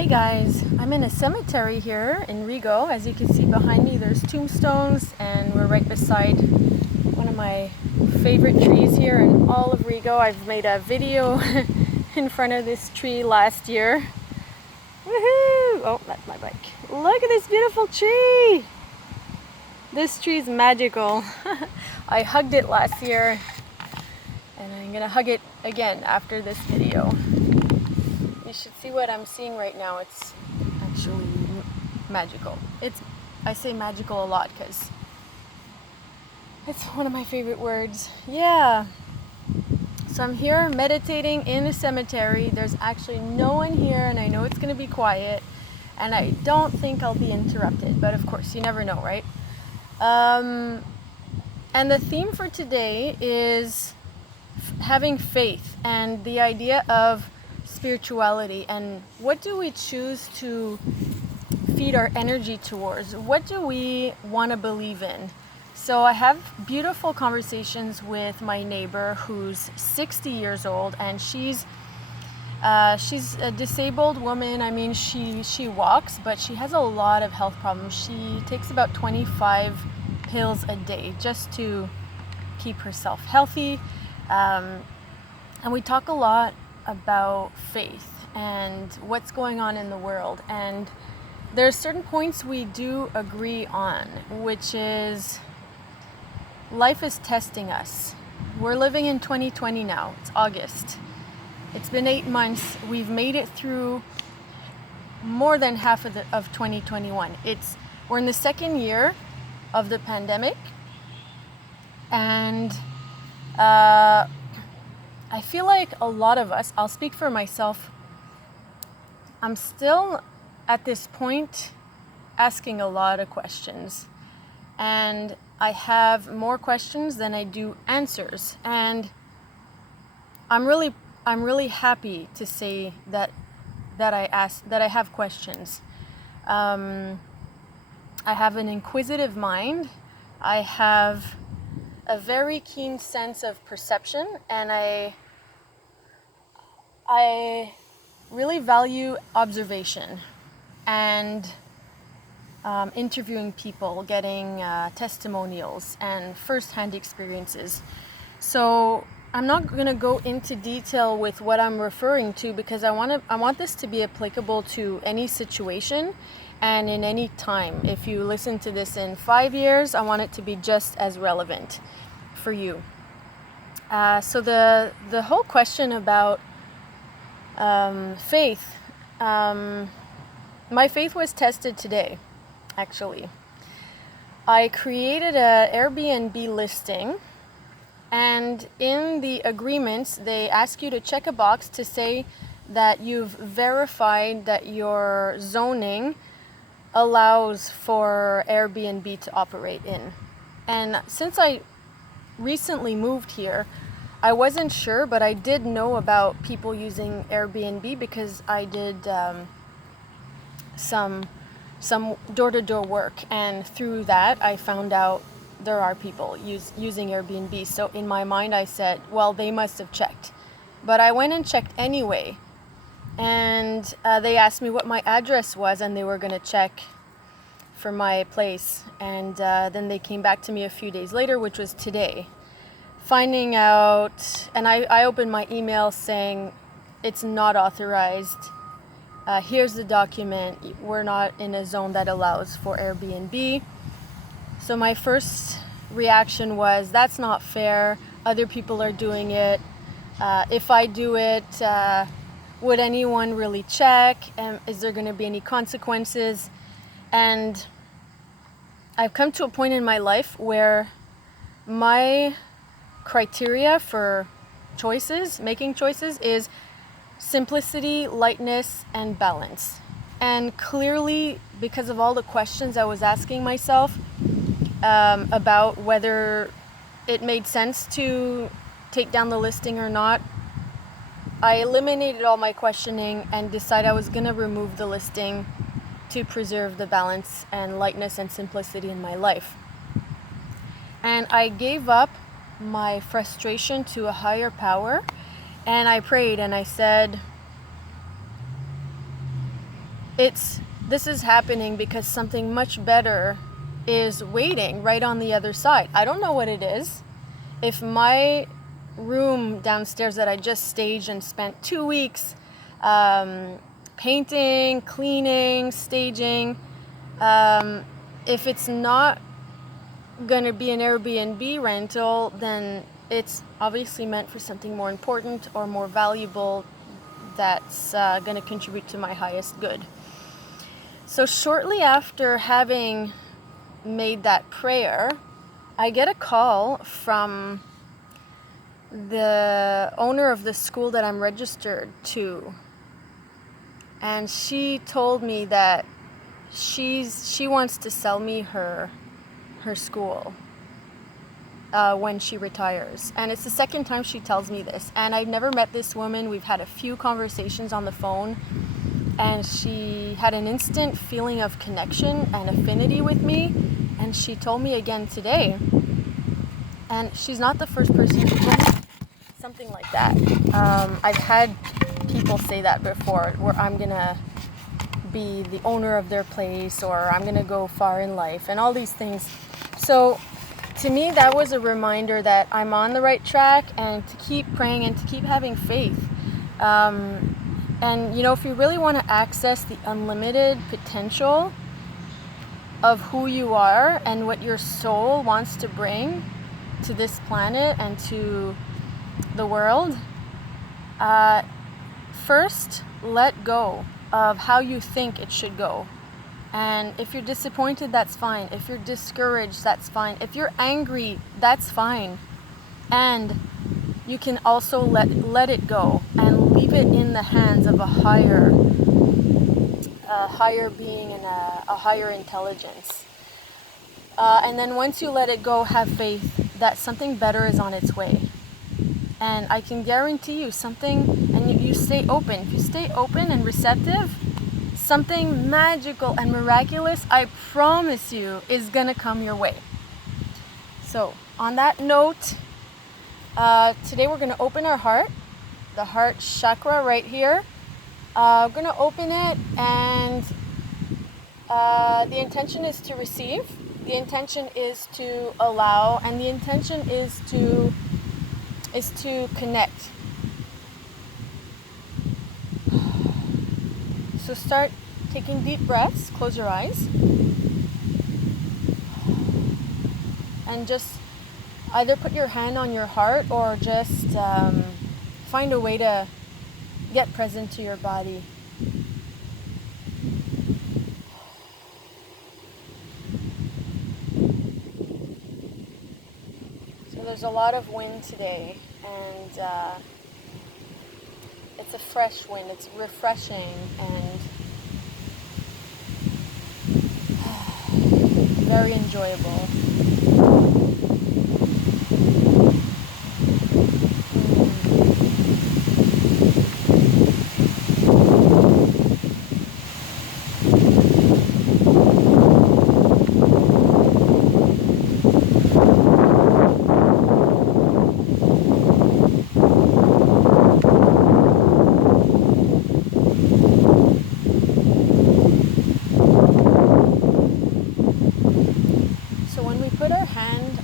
Hey guys, I'm in a cemetery here in Rigo. As you can see behind me, there's tombstones, and we're right beside one of my favorite trees here in all of Rigo. I've made a video in front of this tree last year. Woohoo! Oh, that's my bike. Look at this beautiful tree! This tree is magical. I hugged it last year, and I'm gonna hug it again after this video. You should see what I'm seeing right now. It's actually magical. I say magical a lot because it's one of my favorite words. Yeah. So I'm here meditating in a cemetery. There's actually no one here, and I know it's going to be quiet, and I don't think I'll be interrupted, but of course, you never know, right? And the theme for today is having faith and the idea of spirituality, and what do we choose to feed our energy towards? What do we want to believe in? So I have beautiful conversations with my neighbor who's 60 years old, and she's a disabled woman. I mean, she walks, but she has a lot of health problems. She takes about 25 pills a day just to keep herself healthy. And we talk a lot about faith and what's going on in the world, and there's certain points we do agree on, which is life is testing us. We're living in 2020 now. It's August. It's been 8 months. We've made it through more than half of 2021. We're in the second year of the pandemic, and I feel like a lot of us, I'll speak for myself, I'm still at this point asking a lot of questions. And I have more questions than I do answers. And I'm really happy to say that I have questions. I have an inquisitive mind. I have a very keen sense of perception, and I really value observation and interviewing people, getting testimonials and first-hand experiences. So I'm not going to go into detail with what I'm referring to, because I want this to be applicable to any situation and in any time. If you listen to this in 5 years, I want it to be just as relevant for you. So the whole question about faith, my faith was tested today, actually. I created an Airbnb listing, and in the agreements, they ask you to check a box to say that you've verified that your zoning allows for Airbnb to operate in. And since I recently moved here, I wasn't sure, but I did know about people using Airbnb because I did some door-to-door work, and through that I found out there are people using Airbnb. So in my mind I said, well, they must have checked. But I went and checked anyway, and they asked me what my address was, and they were going to check for my place. And then they came back to me a few days later, which was today, finding out, and I opened my email saying it's not authorized. Here's the document. We're not in a zone that allows for Airbnb. So my first reaction was, that's not fair. Other people are doing it. If I do it, would anyone really check? And is there going to be any consequences? And I've come to a point in my life where my criteria for making choices is simplicity, lightness, and balance. And clearly, because of all the questions I was asking myself about whether it made sense to take down the listing or not, I eliminated all my questioning and decided I was going to remove the listing to preserve the balance and lightness and simplicity in my life. And I gave up my frustration to a higher power, and I prayed and I said, this is happening because something much better is waiting right on the other side. I don't know what it is. If my room downstairs that I just staged and spent 2 weeks painting, cleaning, staging, if it's not going to be an Airbnb rental, then it's obviously meant for something more important or more valuable that's going to contribute to my highest good. So shortly after having made that prayer, I get a call from the owner of the school that I'm registered to. And she told me that she wants to sell me her school when she retires. And it's the second time she tells me this. And I've never met this woman. We've had a few conversations on the phone. And she had an instant feeling of connection and affinity with me. And she told me again today. And she's not the first person to tell me something like that. I've had people say that before, where I'm going to be the owner of their place, or I'm going to go far in life, and all these things. So to me, that was a reminder that I'm on the right track, and to keep praying and to keep having faith. And, if you really want to access the unlimited potential of who you are and what your soul wants to bring to this planet and to the world, first, let go of how you think it should go. And if you're disappointed, that's fine. If you're discouraged, that's fine. If you're angry, that's fine. And you can also let it go and leave it in the hands of a higher being and a higher intelligence. And then once you let it go, have faith that something better is on its way. And I can guarantee you something, and you stay open. If you stay open and receptive, something magical and miraculous, I promise you, is going to come your way. So, on that note, today we're going to open our heart, the heart chakra right here. We're going to open it, and the intention is to receive, the intention is to allow, and the intention is to connect. So start taking deep breaths, close your eyes, and just either put your hand on your heart or just find a way to get present to your body. So there's a lot of wind today, and it's a fresh wind. It's refreshing and very enjoyable.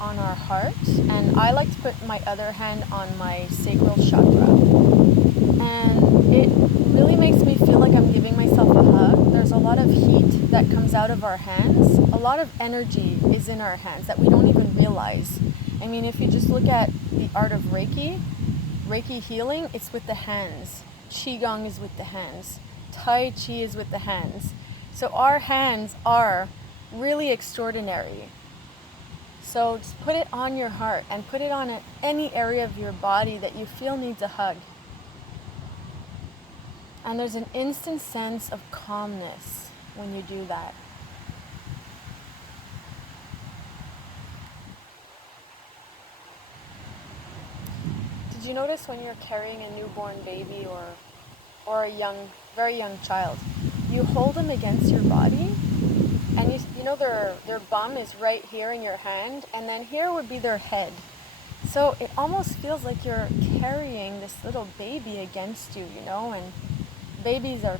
On our heart, and I like to put my other hand on my sacral chakra, and it really makes me feel like I'm giving myself a hug. There's a lot of heat that comes out of our hands. A lot of energy is in our hands that we don't even realize. I mean, if you just look at the art of Reiki healing, it's with the hands. Qigong is with the hands. Tai Chi is with the hands. So our hands are really extraordinary. So just put it on your heart and put it on any area of your body that you feel needs a hug. And there's an instant sense of calmness when you do that. Did you notice when you're carrying a newborn baby or a very young child, you hold them against your body? And you know their bum is right here in your hand, and then here would be their head. So it almost feels like you're carrying this little baby against you, and babies are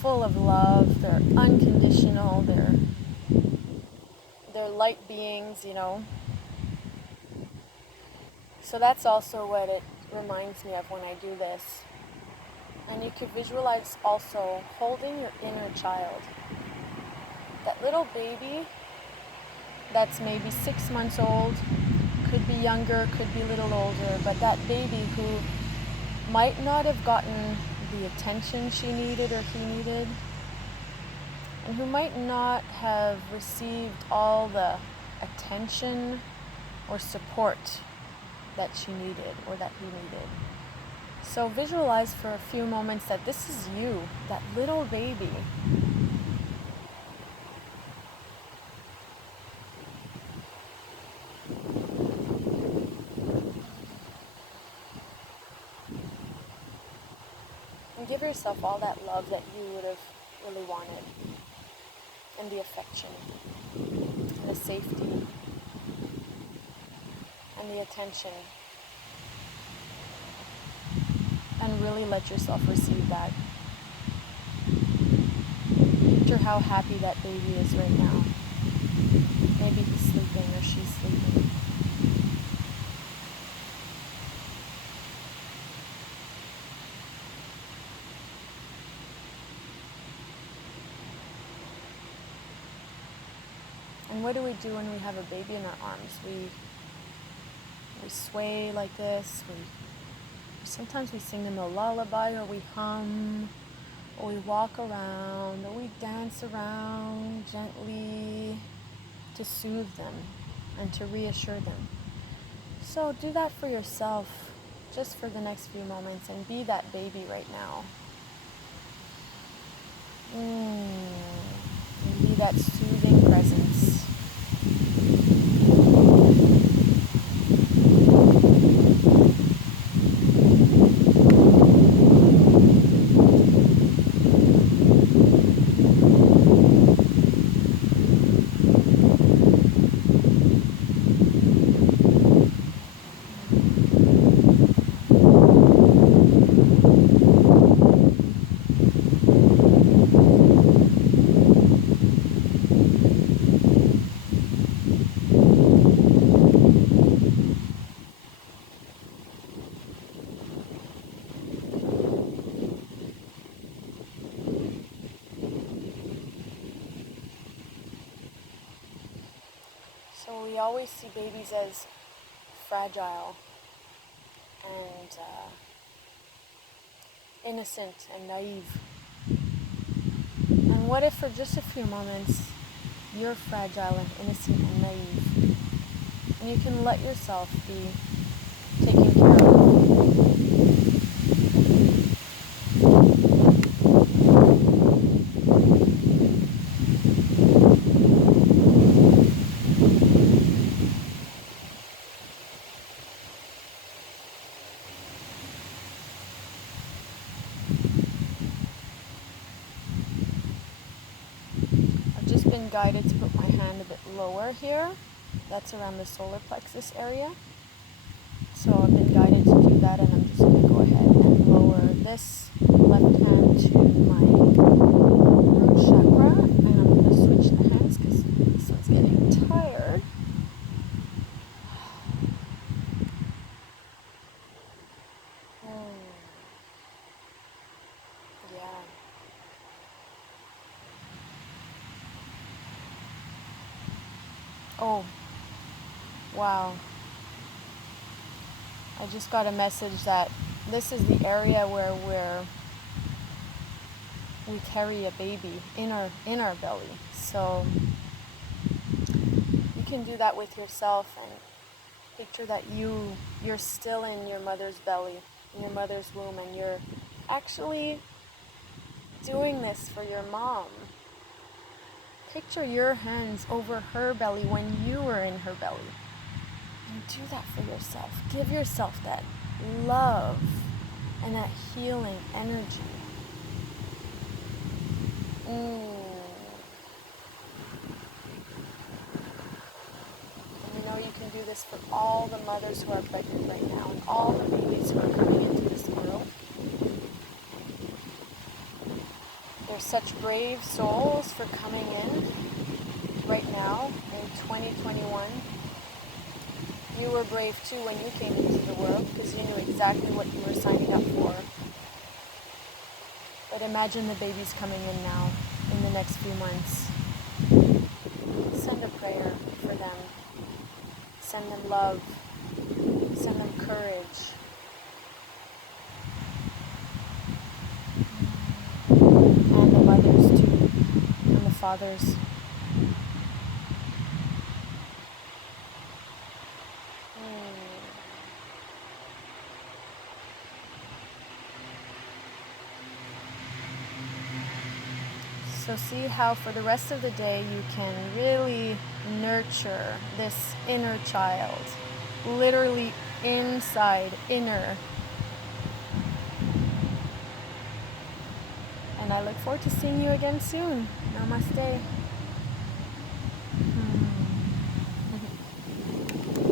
full of love, they're unconditional, they're light beings, you know. So that's also what it reminds me of when I do this. And you could visualize also holding your inner child. That little baby that's maybe 6 months old, could be younger, could be a little older, but that baby who might not have gotten the attention she needed or he needed, and who might not have received all the attention or support that she needed or that he needed. So visualize for a few moments that this is you, that little baby. And give yourself all that love that you would have really wanted. And the affection. And the safety. And the attention. And really let yourself receive that. Picture how happy that baby is right now. Maybe he's sleeping or she's sleeping. And what do we do when we have a baby in our arms? We sway like this. Sometimes we sing them a lullaby, or we hum, or we walk around, or we dance around gently to soothe them and to reassure them. So do that for yourself just for the next few moments and be that baby right now. And be that soothing presence. So we always see babies as fragile and innocent and naive. And what if for just a few moments you're fragile and innocent and naive, and you can let yourself be taken care of? Been guided to put my hand a bit lower here. That's around the solar plexus area. So I've been guided to do that, and I'm just going to go ahead and lower this left hand to my root chakra, and I'm going to switch the hands because this one's getting tired. Yeah. Oh, wow. I just got a message that this is the area where we carry a baby in our belly. So you can do that with yourself and picture that you're still in your mother's belly, in your mother's womb, and you're actually doing this for your mom. Picture your hands over her belly when you were in her belly. And do that for yourself. Give yourself that love and that healing energy. And you know you can do this for all the mothers who are pregnant right now and all the babies who are coming into this world. There's such brave souls for coming in right now in 2021. You were brave too when you came into the world because you knew exactly what you were signing up for. But imagine the babies coming in now in the next few months. Send a prayer for them. Send them love. Send them courage. And the mothers too. And the fathers. So see how for the rest of the day you can really nurture this inner child, literally inside, inner. And I look forward to seeing you again soon. Namaste.